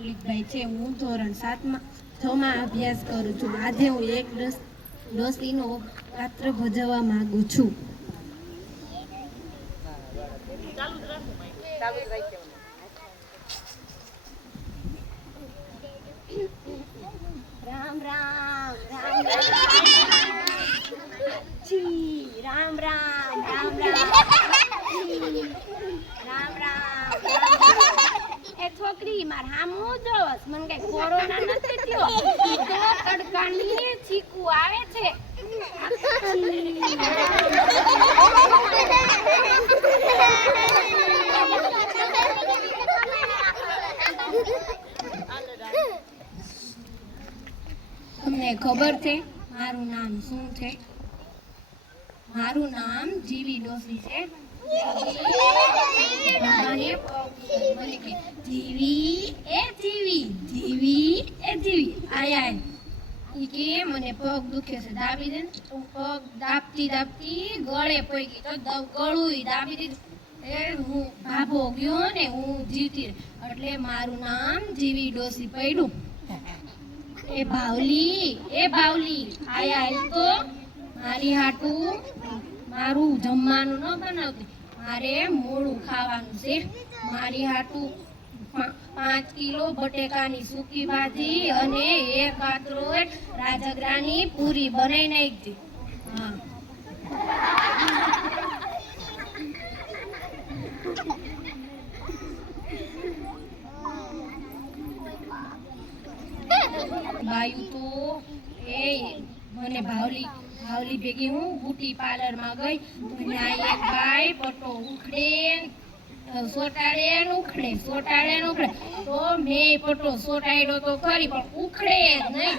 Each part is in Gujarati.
મૌલિકભાઈ છે. હું ધોરણ 6માં અભ્યાસ કરું છું. આજે હું એક ડોશીનો પાત્ર ભજવવા માંગુ છું. રામ રામ રામ જી રામ રામ રામ રામ રામ એ છોકરી માર હામું જોસ મને કઈ કોરોના નથી થયો તો કડકાની ચીકુ આવે છે. તમને ખબર છે મારું નામ શું છે? મારું નામ જીવી ડોશી છે. મને કે જીવી એ જીવી આય ઈ કે મને પગ દુખે છે, દાબી દે. હું પગ દાબતી ગળે પડી તો ગળું દાબી દીધું. એ હું ભાભો ગયો ને હું જીવતી, એટલે મારું નામ જીવી ડોશી પડ્યું. એ ભાવલી આયા તો મારી હાટું મારું જમવાનું ન બનાવતી, મારે મોડું ખાવાનું છે. મારી હાટું 5 કિલો બટેકાની સૂકી ભાજી અને 1 પાત્રો રાજગરાની પૂરી બનાવી નાખતી. હા, બાયું તો એ મને ભાવલી ભેગી હું બ્યુટી પાર્લરમાં ગઈ. ત્યાં એક ભાઈ પટ્ટો ઉખડે સોટાડે તો મેં પટ્ટો સોટાડ્યો તો ખરી, પણ ઉખડે જ નહીં.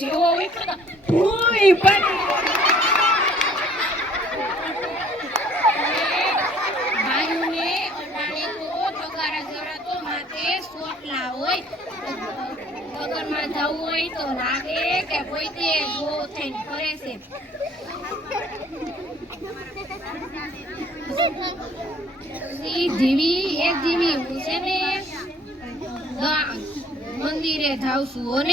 જેવો ઉખડતો ભૂઈ પડી. ભાઈને અટાણે તો તગારા જરા તો માથે સોટલા હોય. નગરમાં જવું હોય તો લાગે કે કોઈ તે જો થઈને ફરે છે. જીવી હું છે ને મંદિરે જાઉં છું.